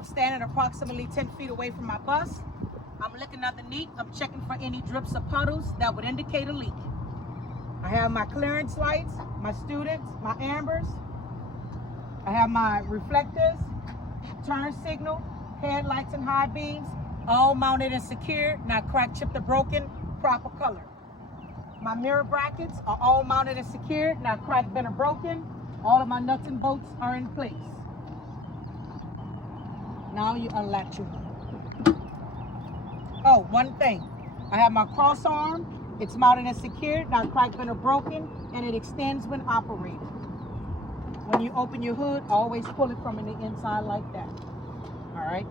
I'm standing approximately 10 feet away from my bus. I'm looking underneath. I'm checking for any drips or puddles that would indicate a leak. I have my clearance lights, my students, my ambers. I have my reflectors, turn signal, headlights and high beams, all mounted and secured, not cracked, chipped, or broken, proper color. My mirror brackets are all mounted and secured, not cracked, bent, or broken. All of my nuts and bolts are in place. Now you unlatch your hood. Oh, one thing. I have my cross arm. It's mounted and secured, not cracked, bent, or broken, and it extends when operated. When you open your hood, always pull it from the inside like that. All right.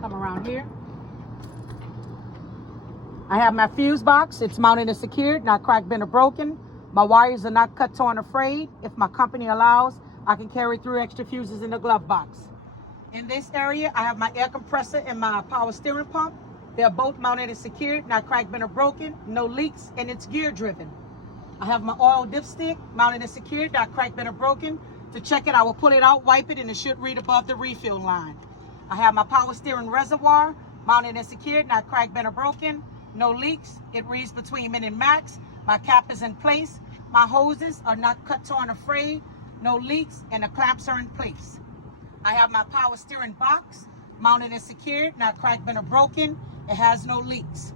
Come around here. I have my fuse box. It's mounted and secured, not cracked, bent, or broken. My wires are not cut, torn, or frayed. If my company allows, I can carry 3 extra fuses in the glove box. In this area, I have my air compressor and my power steering pump. They're both mounted and secured, not cracked, bent, or broken, no leaks, and it's gear driven. I have my oil dipstick mounted and secured, not cracked, bent, or broken. To check it, I will pull it out, wipe it, and it should read above the refill line. I have my power steering reservoir mounted and secured, not cracked, bent, or broken, no leaks. It reads between min and max. My cap is in place. My hoses are not cut, torn, or frayed, no leaks, and the clamps are in place. I have my power steering box mounted and secured, not cracked, bent, or broken. It has no leaks.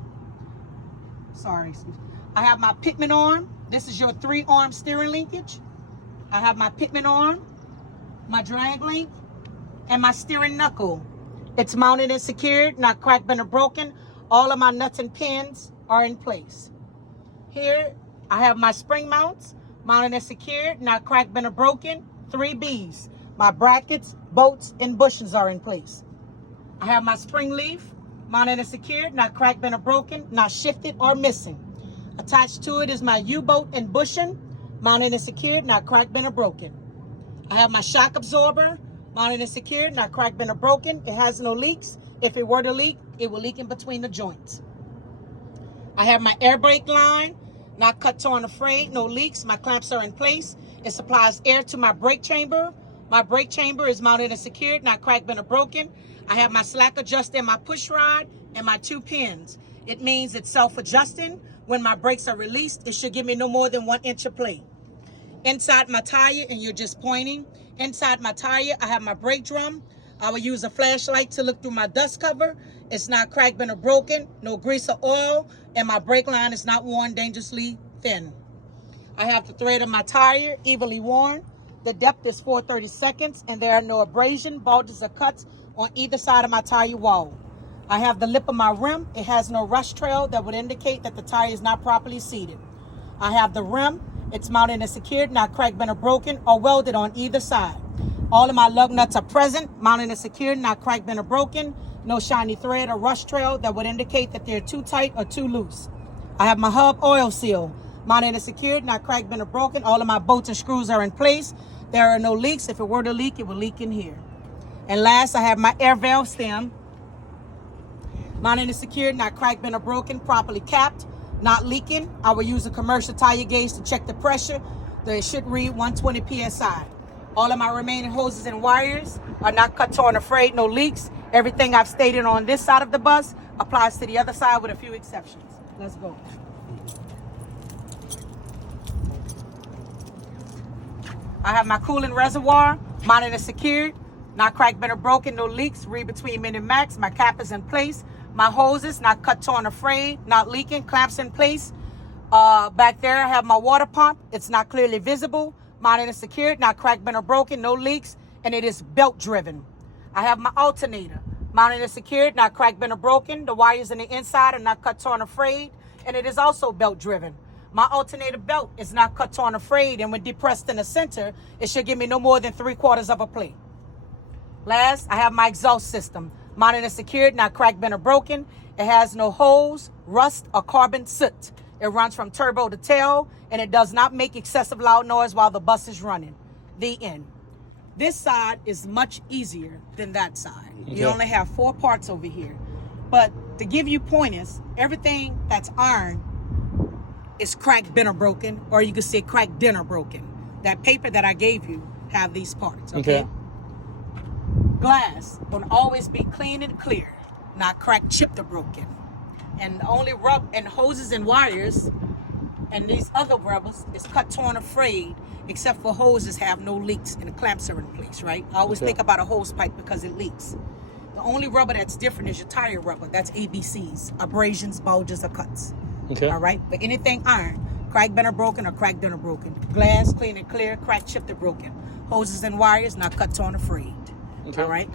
Sorry. I have my pitman arm. This is your 3-arm steering linkage. I have my pitman arm, my drag link, and my steering knuckle. It's mounted and secured, not cracked, bent, or broken. All of my nuts and pins are in place. Here, I have my spring mounts, mounted and secured, not cracked, bent, or broken. 3 Bs. My brackets, bolts, and bushings are in place. I have my spring leaf, mounted and secured, not cracked, bent, or broken, not shifted or missing. Attached to it is my U-bolt and bushing, mounted and secured, not cracked, bent, or broken. I have my shock absorber, mounted and secured, not cracked, bent, or broken. It has no leaks. If it were to leak, it will leak in between the joints. I have my air brake line, not cut, torn, or frayed, no leaks. My clamps are in place. It supplies air to my brake chamber. My brake chamber is mounted and secured, not cracked, bent, or broken. I have my slack adjuster and my push rod and my 2 pins. It means it's self-adjusting. When my brakes are released, it should give me no more than 1 inch of play. Inside my tire, and you're just pointing, inside my tire, I have my brake drum. I will use a flashlight to look through my dust cover. It's not cracked, bent, or broken, no grease or oil, and my brake line is not worn dangerously thin. I have the thread of my tire evenly worn. The depth is 4/32, and there are no abrasion, bulges, or cuts on either side of my tire wall. I have the lip of my rim. It has no rust trail that would indicate that the tire is not properly seated. I have the rim. It's mounted and secured, not cracked, bent, or broken, or welded on either side. All of my lug nuts are present, mounted and secured, not cracked, bent, or broken. No shiny thread or rust trail that would indicate that they're too tight or too loose. I have my hub oil seal, mounted and secured, not cracked, bent, or broken. All of my bolts and screws are in place. There are no leaks. If it were to leak, it will leak in here. And last, I have my air valve stem, mounted and secured, not cracked, bent, or broken, properly capped, not leaking. I will use a commercial tire gauge to check the pressure. It should read 120 PSI. All of my remaining hoses and wires are not cut, torn, or frayed, no leaks. Everything I've stated on this side of the bus applies to the other side with a few exceptions. Let's go. I have my coolant reservoir, mounted and secured, not cracked, bent, or broken, no leaks, read between min and max. My cap is in place. My hoses, not cut, torn, or frayed, not leaking, clamps in place. Back there, I have my water pump. It's not clearly visible, mounted and secured, not cracked, bent, or broken, no leaks, and it is belt driven. I have my alternator, mounted and secured, not cracked, bent, or broken. The wires on the inside are not cut, torn, or frayed, and it is also belt driven. My alternator belt is not cut, torn, or frayed, and when depressed in the center, it should give me no more than 3/4 of a plate. Last, I have my exhaust system, mounted and secured, not cracked, bent, or broken. It has no holes, rust, or carbon soot. It runs from turbo to tail, and it does not make excessive loud noise while the bus is running. The end. This side is much easier than that side. Okay. You only have 4 parts over here. But to give you pointers, everything that's iron is cracked, bent, or broken, or you could say cracked, dent, or broken. That paper that I gave you have these parts, okay? Glass will always be clean and clear, not cracked, chipped, or broken. And the only rub and hoses and wires and these other rubbers is cut, torn, or frayed, except for hoses have no leaks and the clamps are in place, right? I always think about a hose pipe because it leaks. The only rubber that's different is your tire rubber. That's ABCs, abrasions, bulges, or cuts. All right? But anything iron, cracked, bent, or broken, or cracked, bent, or broken. Glass, clean and clear, cracked, chipped, or broken. Hoses and wires, not cut, torn, or frayed. All right?